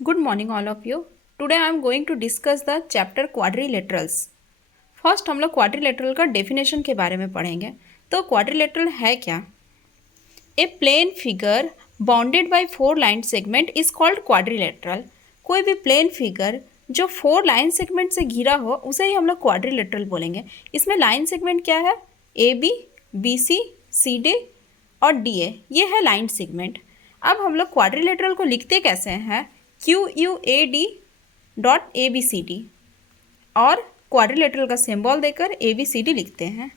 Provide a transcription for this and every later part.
Good morning all of you. Today I am going to discuss the chapter quadrilaterals. First हम लोग quadrilateral का definition के बारे में पढ़ेंगे। तो क्वाड्रिलेटरल है क्या? A plane figure bounded by 4 line segment is called quadrilateral. कोई भी प्लेन फिगर जो 4 लाइन सेगमेंट से घिरा हो उसे ही हम लोग क्वाड्रिलेटरल बोलेंगे। इसमें लाइन सेगमेंट क्या है? A B, B C, C D और डी ए, ये है लाइन सेगमेंट। अब हम लोग क्वाड्रिलेटरल को लिखते कैसे हैं? QUAD.ABCD और क्वाड्रिलेटरल का सिंबल देकर ABCD लिखते हैं।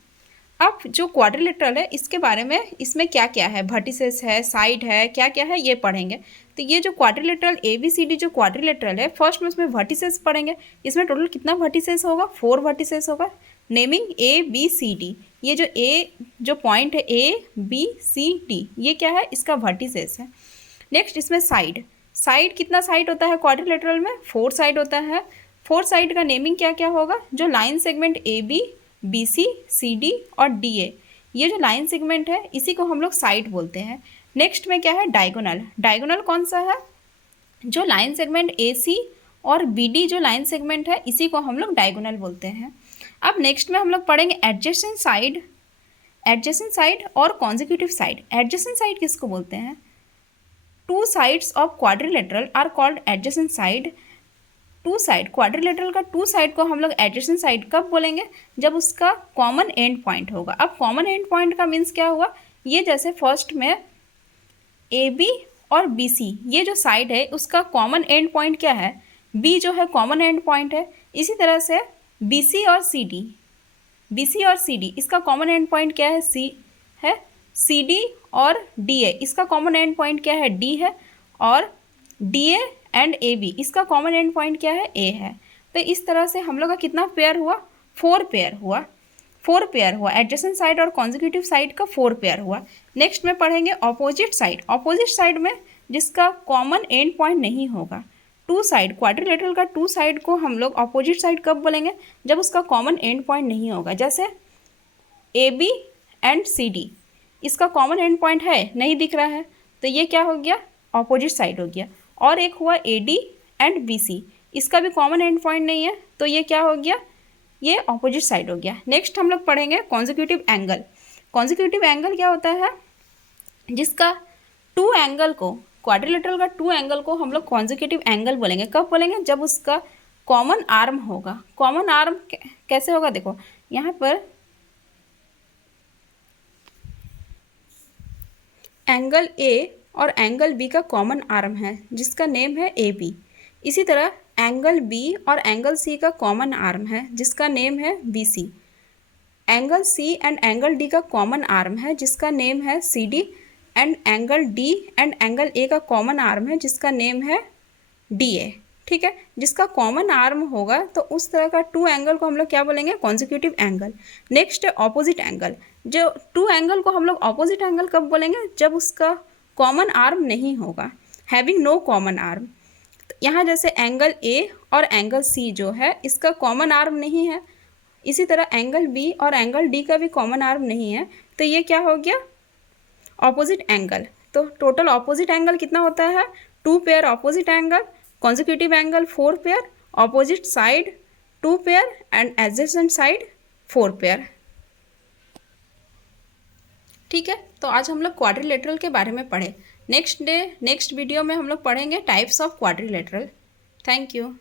अब जो क्वाड्रिलेटरल है इसके बारे में, इसमें क्या क्या है, वर्टिसेस है, साइड है, क्या क्या है ये पढ़ेंगे। तो ये जो क्वाड्रिलेटरल ABCD जो क्वाड्रिलेटरल है, फर्स्ट में उसमें वर्टिसेस पढ़ेंगे। इसमें टोटल कितना वर्टिसेस होगा? 4 वर्टिसेस होगा। नेमिंग ABCD, ये जो जो पॉइंट है ABCD, ये क्या है? इसका वर्टिसेस है। नेक्स्ट इसमें साइड कितना साइड होता है क्वाड्रिलेटरल में? 4 साइड होता है। 4 साइड का नेमिंग क्या क्या होगा? जो line segment AB, BC, CD और DA, ये जो लाइन सेगमेंट है इसी को हम लोग साइड बोलते हैं। नेक्स्ट में क्या है? डायगोनल कौन सा है? जो लाइन सेगमेंट AC और BD जो लाइन सेगमेंट है इसी को हम लोग डायगोनल बोलते हैं। अब नेक्स्ट में हम लोग पढ़ेंगे एडजेसेंट साइड और कॉन्जिक्यूटिव साइड। एडजेसेंट साइड किसको बोलते हैं? 2 sides of quadrilateral are called adjacent side। 2 side quadrilateral का 2 साइड को हम लोग एडजेसेंट साइड कब बोलेंगे? जब उसका कॉमन एंड पॉइंट होगा। अब कॉमन एंड पॉइंट का मीन्स क्या हुआ? ये जैसे फर्स्ट में AB और BC ये जो साइड है उसका कॉमन एंड पॉइंट क्या है? B जो है कॉमन एंड पॉइंट है। इसी तरह से BC और CD इसका कॉमन एंड पॉइंट क्या है? C है। CD और DA इसका कॉमन एंड पॉइंट क्या है? D है। और DA एंड AB इसका कॉमन एंड पॉइंट क्या है? A है। तो इस तरह से हम लोग का कितना पेयर हुआ? 4 पेयर हुआ। एडजेसेंट साइड और कॉन्जिक्यूटिव साइड का 4 पेयर हुआ। नेक्स्ट में पढ़ेंगे ऑपोजिट साइड में जिसका कॉमन एंड पॉइंट नहीं होगा। 2 साइड क्वाड्रिलेटरल का 2 साइड को हम लोग ऑपोजिट साइड कब बोलेंगे? जब उसका कॉमन एंड पॉइंट नहीं होगा। जैसे AB एंड CD इसका कॉमन एंड पॉइंट है, नहीं दिख रहा है, तो ये क्या हो गया? ऑपोजिट साइड हो गया। और एक हुआ AD एंड BC इसका भी कॉमन एंड पॉइंट नहीं है, तो ये क्या हो गया? ये ऑपोजिट साइड हो गया। नेक्स्ट हम लोग पढ़ेंगे कॉन्जिक्यूटिव एंगल क्या होता है? जिसका 2 एंगल को, क्वाड्रिलेटरल का 2 एंगल को हम लोग कॉन्जिक्यूटिव एंगल बोलेंगे। कब बोलेंगे? जब उसका कॉमन आर्म होगा। कॉमन आर्म कैसे होगा? देखो यहाँ पर एंगल A और एंगल B का कॉमन आर्म है जिसका नेम है AB। इसी तरह एंगल B और एंगल C का कॉमन आर्म है जिसका नेम है BC। Angle C and angle D का कॉमन आर्म है जिसका नेम है CD। And angle D and angle A का कॉमन आर्म है जिसका नेम है DA। ठीक है, जिसका कॉमन आर्म होगा तो उस तरह का 2 एंगल को हम लोग क्या बोलेंगे? Consecutive angle. नेक्स्ट है ऑपोजिट एंगल। जो 2 एंगल को हम लोग ऑपोजिट एंगल कब बोलेंगे? जब उसका कॉमन आर्म नहीं होगा, हैविंग नो कॉमन आर्म। यहाँ जैसे एंगल A और एंगल C जो है इसका कॉमन आर्म नहीं है। इसी तरह एंगल B और एंगल D का भी कॉमन आर्म नहीं है, तो ये क्या हो गया? Opposite angle. तो टोटल ऑपोजिट एंगल कितना होता है? 2 pair opposite angle, consecutive angle 4 pair, opposite side 2 pair and adjacent side 4 pair. ठीक है, तो आज हम लोग क्वाड्रिलेटरल के बारे में पढ़े। नेक्स्ट वीडियो में हम लोग पढ़ेंगे types of quadrilateral. Thank you.